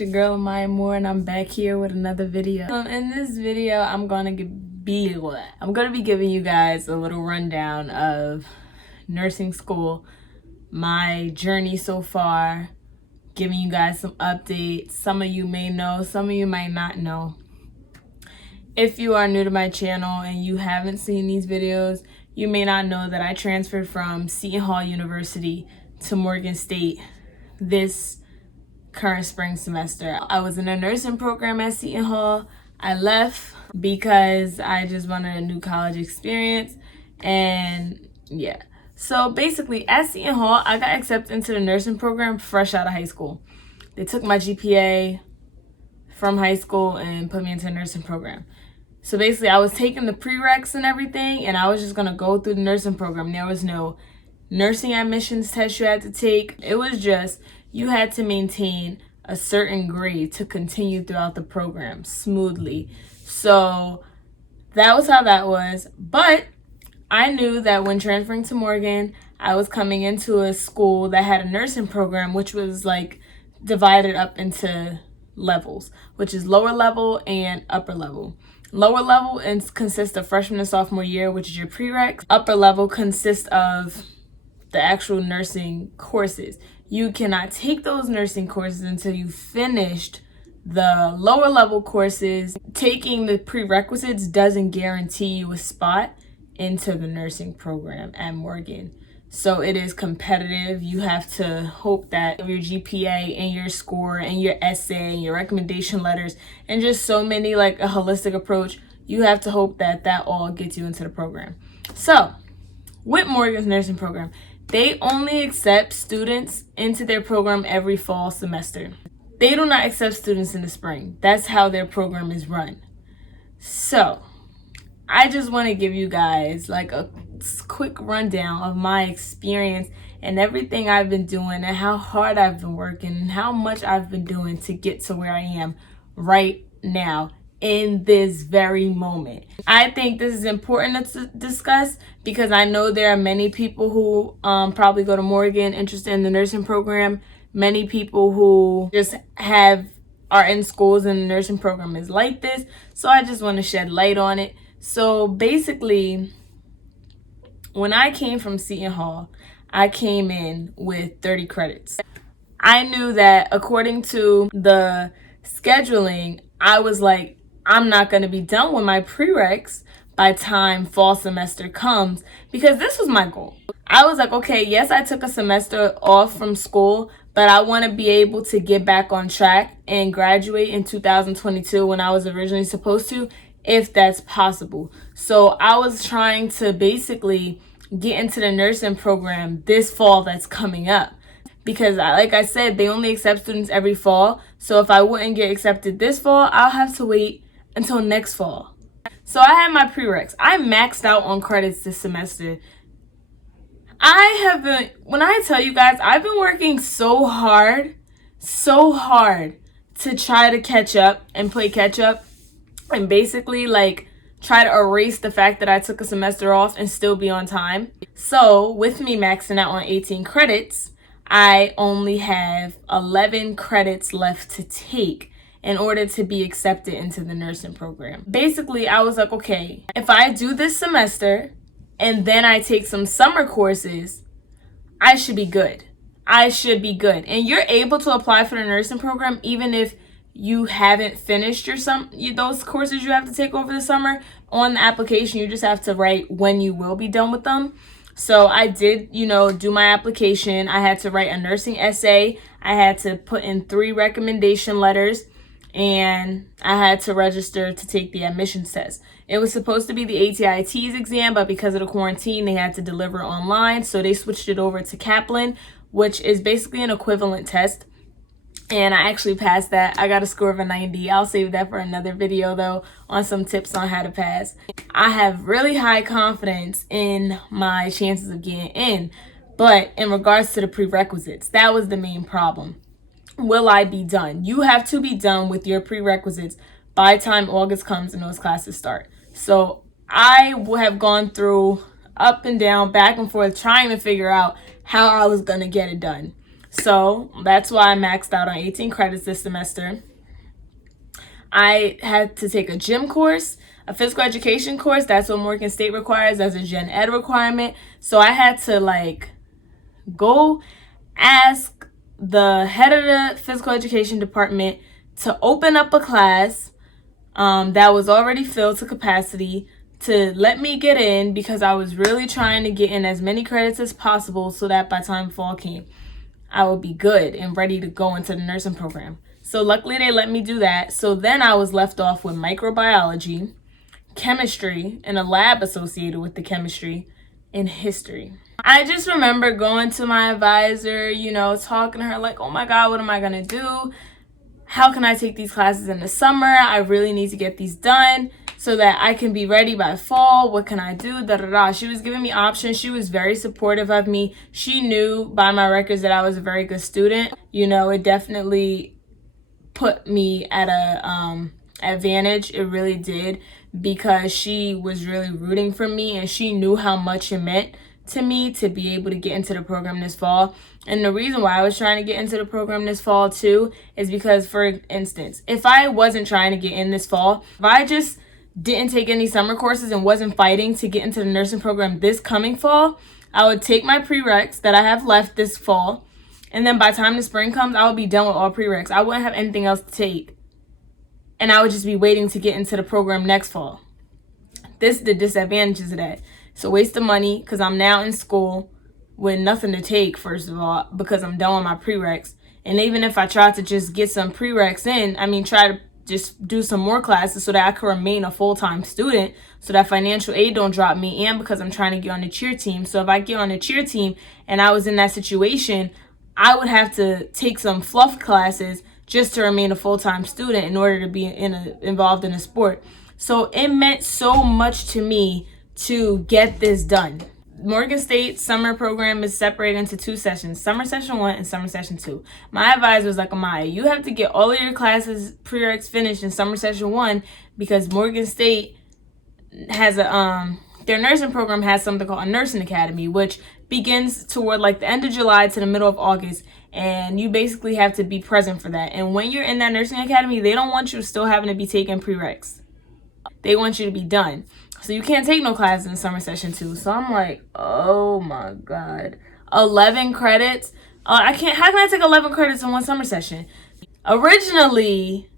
It's your girl Maya Moore, and I'm back here with another video. In this video, I'm gonna be giving you guys a little rundown of nursing school, my journey so far, giving you guys some updates. Some of you may know, some of you might not know. If you are new to my channel and you haven't seen these videos, you may not know that I transferred from Seton Hall University to Morgan State this current spring semester. I was in a nursing program at Seton Hall. I left because I just wanted a new college experience, and yeah. So basically at Seton Hall, I got accepted into the nursing program fresh out of high school. They took my GPA from high school and put me into the nursing program. So basically I was taking the prereqs and everything, and I was just gonna go through the nursing program. There was no nursing admissions test you had to take. It was just you had to maintain a certain grade to continue throughout the program smoothly. So that was how that was. But I knew that when transferring to Morgan, I was coming into a school that had a nursing program, which was like divided up into levels, which is lower level and upper level. Lower level consists of freshman and sophomore year, which is your prereqs. Upper level consists of the actual nursing courses. You cannot take those nursing courses until you finished the lower level courses. Taking the prerequisites doesn't guarantee you a spot into the nursing program at Morgan. So it is competitive. You have to hope that your GPA and your score and your essay and your recommendation letters and just so many, like a holistic approach, you have to hope that that all gets you into the program. So with Morgan's nursing program, they only accept students into their program every fall semester. They do not accept students in the spring. That's how their program is run. So I just want to give you guys like a quick rundown of my experience and everything I've been doing and how hard I've been working and how much I've been doing to get to where I am right now in this very moment. I think this is important to discuss because I know there are many people who probably go to Morgan interested in the nursing program. Many people who just are in schools and the nursing program is like this. So I just want to shed light on it. So basically, when I came from Seton Hall, I came in with 30 credits. I knew that according to the scheduling, I was like, I'm not going to be done with my prereqs by time fall semester comes, because this was my goal. I was like, okay, yes, I took a semester off from school, but I want to be able to get back on track and graduate in 2022 when I was originally supposed to, if that's possible. So I was trying to basically get into the nursing program this fall that's coming up, because like I said, they only accept students every fall. So if I wouldn't get accepted this fall, I'll have to wait until next fall. So I had my prereqs. I maxed out on credits this semester. When I tell you guys, I've been working so hard to try to catch up and play catch up and basically like try to erase the fact that I took a semester off and still be on time. So with me maxing out on 18 credits, I only have 11 credits left to take in order to be accepted into the nursing program. Basically, I was like, okay, if I do this semester and then I take some summer courses, I should be good. And you're able to apply for the nursing program even if you haven't finished those courses you have to take over the summer. On the application, you just have to write when you will be done with them. So I did, do my application. I had to write a nursing essay. I had to put in 3 recommendation letters, and I had to register to take the admissions test. It was supposed to be the ATITs exam, but because of the quarantine, they had to deliver online. So they switched it over to Kaplan, which is basically an equivalent test. And I actually passed that. I got a score of a 90. I'll save that for another video though, on some tips on how to pass. I have really high confidence in my chances of getting in. But in regards to the prerequisites, that was the main problem. Will I be done? You have to be done with your prerequisites by the time August comes and those classes start. So I have gone through up and down, back and forth, trying to figure out how I was going to get it done. So that's why I maxed out on 18 credits this semester. I had to take a gym course, a physical education course. That's what Morgan State requires as a gen ed requirement. So I had to like go ask the head of the physical education department to open up a class that was already filled to capacity to let me get in, because I was really trying to get in as many credits as possible so that by the time fall came, I would be good and ready to go into the nursing program. So luckily they let me do that. So then I was left off with microbiology, chemistry, and a lab associated with the chemistry, and history. I just remember going to my advisor, talking to her like, oh my God, what am I going to do? How can I take these classes in the summer? I really need to get these done so that I can be ready by fall. What can I do? She was giving me options. She was very supportive of me. She knew by my records that I was a very good student. It definitely put me at a advantage. It really did, because she was really rooting for me and she knew how much it meant to me to be able to get into the program this fall. And the reason why I was trying to get into the program this fall too is because, for instance, if I wasn't trying to get in this fall, if I just didn't take any summer courses and wasn't fighting to get into the nursing program this coming fall, I would take my prereqs that I have left this fall, and then by the time the spring comes, I would be done with all prereqs. I wouldn't have anything else to take, and I would just be waiting to get into the program next fall. This is the disadvantages of that. It's a waste of money because I'm now in school with nothing to take, first of all, because I'm done with my prereqs. And even if I try to just get some prereqs in, try to just do some more classes so that I can remain a full-time student, so that financial aid don't drop me, and because I'm trying to get on the cheer team. So if I get on the cheer team and I was in that situation, I would have to take some fluff classes just to remain a full-time student in order to be involved in a sport. So it meant so much to me to get this done. Morgan State summer program is separated into 2 sessions, summer session 1 and summer session 2. My advisor was like, Amaya, you have to get all of your classes prereqs finished in summer session 1, because Morgan State has their nursing program has something called a nursing academy, which begins toward like the end of July to the middle of August, and you basically have to be present for that. And when you're in that nursing academy, they don't want you still having to be taking prereqs. They want you to be done. So you can't take no classes in summer session 2. So I'm like, oh my God, 11 credits? How can I take 11 credits in one summer session? Originally,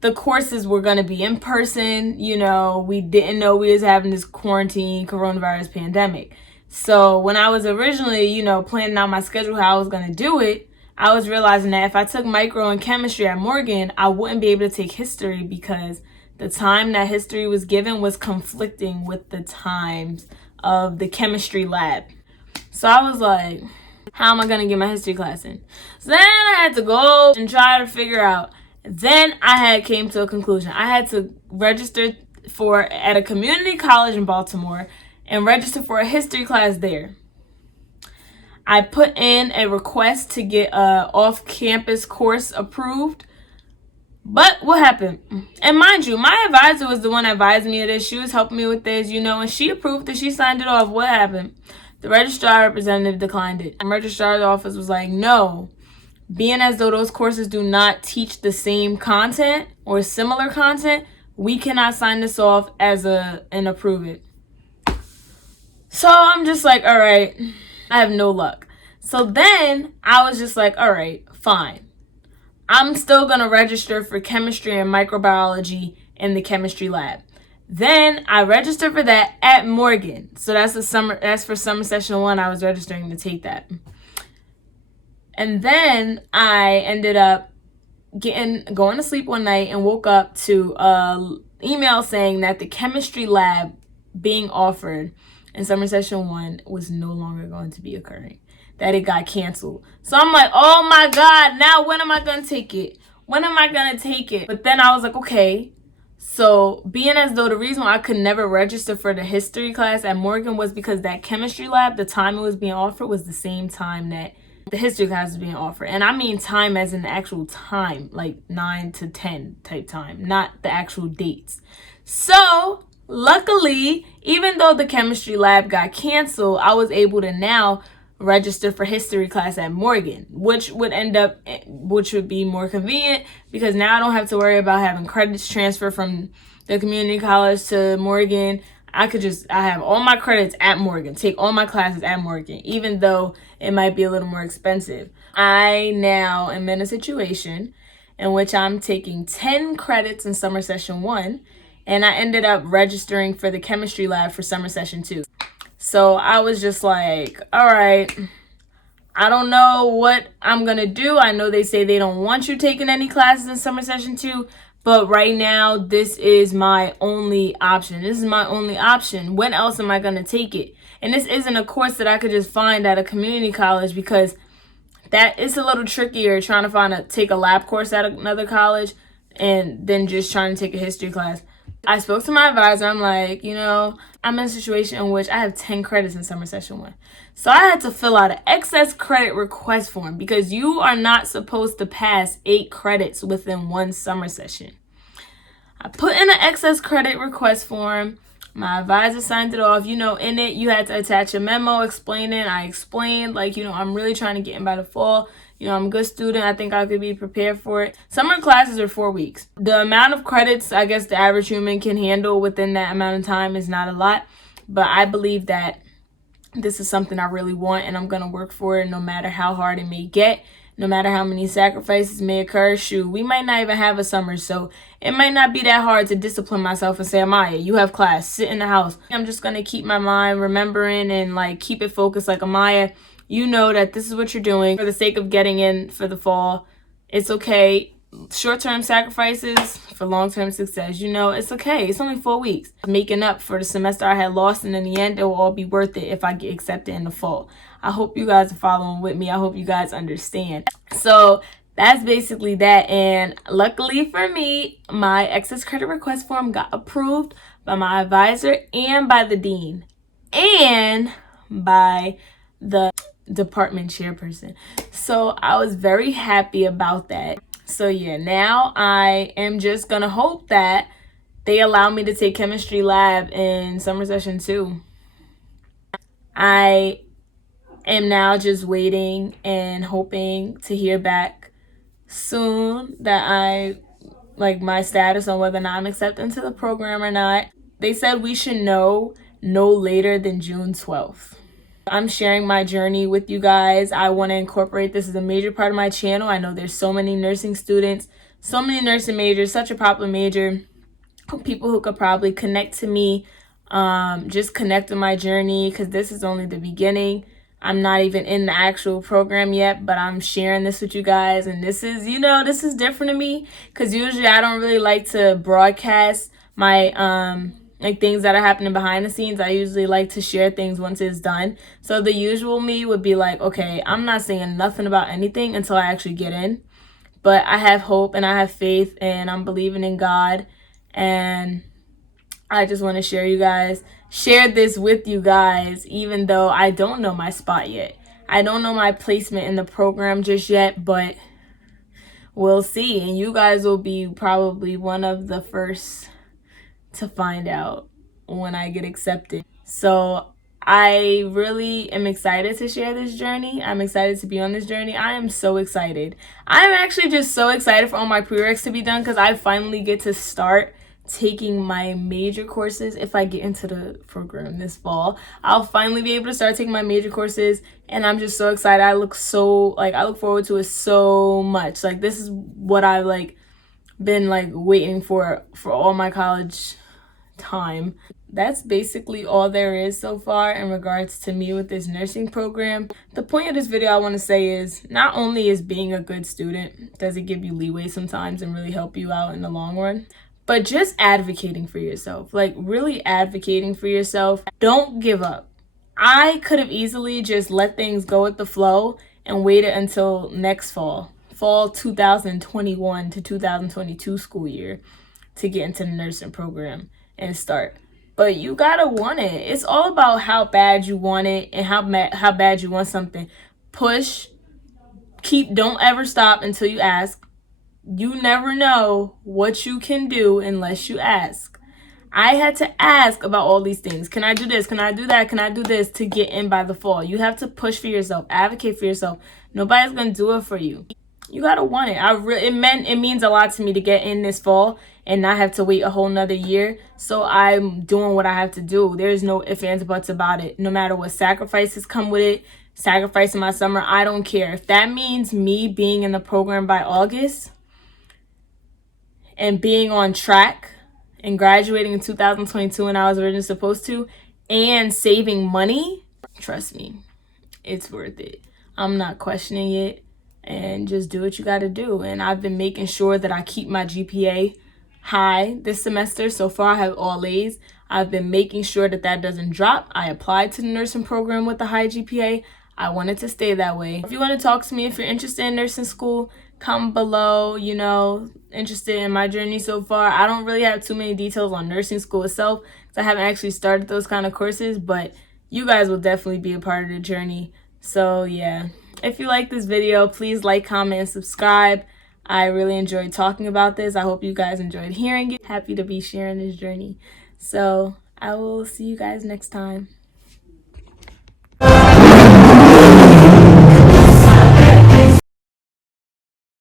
the courses were going to be in person. We didn't know we was having this quarantine coronavirus pandemic. So when I was originally, planning out my schedule, how I was going to do it, I was realizing that if I took micro and chemistry at Morgan, I wouldn't be able to take history, because the time that history was given was conflicting with the times of the chemistry lab. So I was like, how am I going to get my history class in? So then I had to go and try to figure out. Then I came to a conclusion. I had to register at a community college in Baltimore and register for a history class there. I put in a request to get a off-campus course approved. But what happened? And mind you, my advisor was the one that advised me of this. She was helping me with this, and she approved it. She signed it off. What happened? The registrar representative declined it. The registrar's office was like, no, being as though those courses do not teach the same content or similar content, we cannot sign this off as and approve it. So I'm just like, all right, I have no luck. So then I was just like, all right, fine. I'm still going to register for chemistry and microbiology in the chemistry lab. Then I registered for that at Morgan. So that's for summer session 1. I was registering to take that. And then I ended up going to sleep one night and woke up to an email saying that the chemistry lab being offered in summer session 1 was no longer going to be occurring, that it got canceled. So I'm like, oh my God, now when am I going to take it? When am I going to take it? But then I was like, okay. So being as though the reason why I could never register for the history class at Morgan was because that chemistry lab, the time it was being offered was the same time that the history class was being offered. And I mean time as in the actual time, like 9 to 10 type time, not the actual dates. So luckily, even though the chemistry lab got canceled, I was able to now register for history class at Morgan, which would be more convenient because now I don't have to worry about having credits transfer from the community college to Morgan. I have all my credits at Morgan, take all my classes at Morgan, even though it might be a little more expensive. I now am in a situation in which I'm taking 10 credits in summer session 1, and I ended up registering for the chemistry lab for summer session 2. So I was just like, all right, I don't know what I'm going to do. I know they say they don't want you taking any classes in summer session 2, but right now this is my only option. This is my only option. When else am I going to take it? And this isn't a course that I could just find at a community college because that it's a little trickier trying to take a lab course at another college and then just trying to take a history class. I spoke to my advisor. I'm like, I'm in a situation in which I have 10 credits in summer session 1. So I had to fill out an excess credit request form because you are not supposed to pass 8 credits within one summer session. I put in an excess credit request form. My advisor signed it off. In it, you had to attach a memo explaining. I explained, I'm really trying to get in by the fall. I'm a good student. I think I could be prepared for it. Summer classes are 4 weeks. The amount of credits, I guess, the average human can handle within that amount of time is not a lot. But I believe that this is something I really want, and I'm going to work for it no matter how hard it may get, no matter how many sacrifices may occur. Shoot, we might not even have a summer, so it might not be that hard to discipline myself and say, Amaya, you have class. Sit in the house. I'm just going to keep my mind remembering and, keep it focused. Amaya, you know that this is what you're doing for the sake of getting in for the fall. It's okay. Short-term sacrifices for long-term success. It's okay. It's only 4 weeks. Making up for the semester I had lost, and in the end, it will all be worth it if I get accepted in the fall. I hope you guys are following with me. I hope you guys understand. So that's basically that. And luckily for me, my excess credit request form got approved by my advisor and by the dean and by the department chairperson. So I was very happy about that. So yeah, now I am just gonna hope that they allow me to take chemistry lab in summer session 2. I am now just waiting and hoping to hear back soon that my status on whether or not I'm accepted into the program or not. They said we should know no later than June 12th. I'm sharing my journey with you guys. I want to incorporate this as a major part of my channel. I know there's so many nursing students, so many nursing majors, such a popular major, people who could probably connect to me, just connect with my journey, because this is only the beginning. I'm not even in the actual program yet, but I'm sharing this with you guys. And this is, this is different to me because usually I don't really like to broadcast my, things that are happening behind the scenes. I usually like to share things once it's done. So the usual me would be like, okay, I'm not saying nothing about anything until I actually get in. But I have hope and I have faith and I'm believing in God. And I just want to share this with you guys, even though I don't know my spot yet. I don't know my placement in the program just yet, but we'll see. And you guys will be probably one of the first to find out when I get accepted. So I really am excited to share this journey. I'm excited to be on this journey. I am so excited. I'm actually just so excited for all my prereqs to be done because I finally get to start taking my major courses. If I get into the program this fall, I'll finally be able to start taking my major courses, and I'm just so excited. I look forward to it so much. This is what I've been waiting for all my college time. That's basically all there is so far in regards to me with this nursing program. The point of this video I want to say is not only is being a good student, does it give you leeway sometimes and really help you out in the long run, but just advocating for yourself, really advocating for yourself. Don't give up. I could have easily just let things go with the flow and waited until next fall 2021 to 2022 school year to get into the nursing program and start. But you gotta want it. It's all about how bad you want it and how bad you want something. Push, don't ever stop until you ask. You never know what you can do unless you ask. I had to ask about all these things. Can I do this? Can I do that? Can I do this to get in by the fall? You have to push for yourself, advocate for yourself. Nobody's gonna do it for you. You gotta want it. It means a lot to me to get in this fall and not have to wait a whole nother year. So I'm doing what I have to do. There's no ifs, ands, buts about it. No matter what sacrifices come with it, sacrificing my summer, I don't care. If that means me being in the program by August and being on track and graduating in 2022 when I was originally supposed to, and saving money, trust me, it's worth it. I'm not questioning it, and just do what you got to do. And I've been making sure that I keep my GPA high this semester. So far, I have all A's. I've been making sure that that doesn't drop. I applied to the nursing program with a high GPA. I want it to stay that way. If you want to talk to me, if you're interested in nursing school, comment below, you know, interested in my journey so far. I don't really have too many details on nursing school itself because I haven't actually started those kind of courses, but you guys will definitely be a part of the journey. So yeah, if you like this video, please like, comment, and subscribe. I really enjoyed talking about this. I hope you guys enjoyed hearing it. Happy to be sharing this journey. So I will see you guys next time.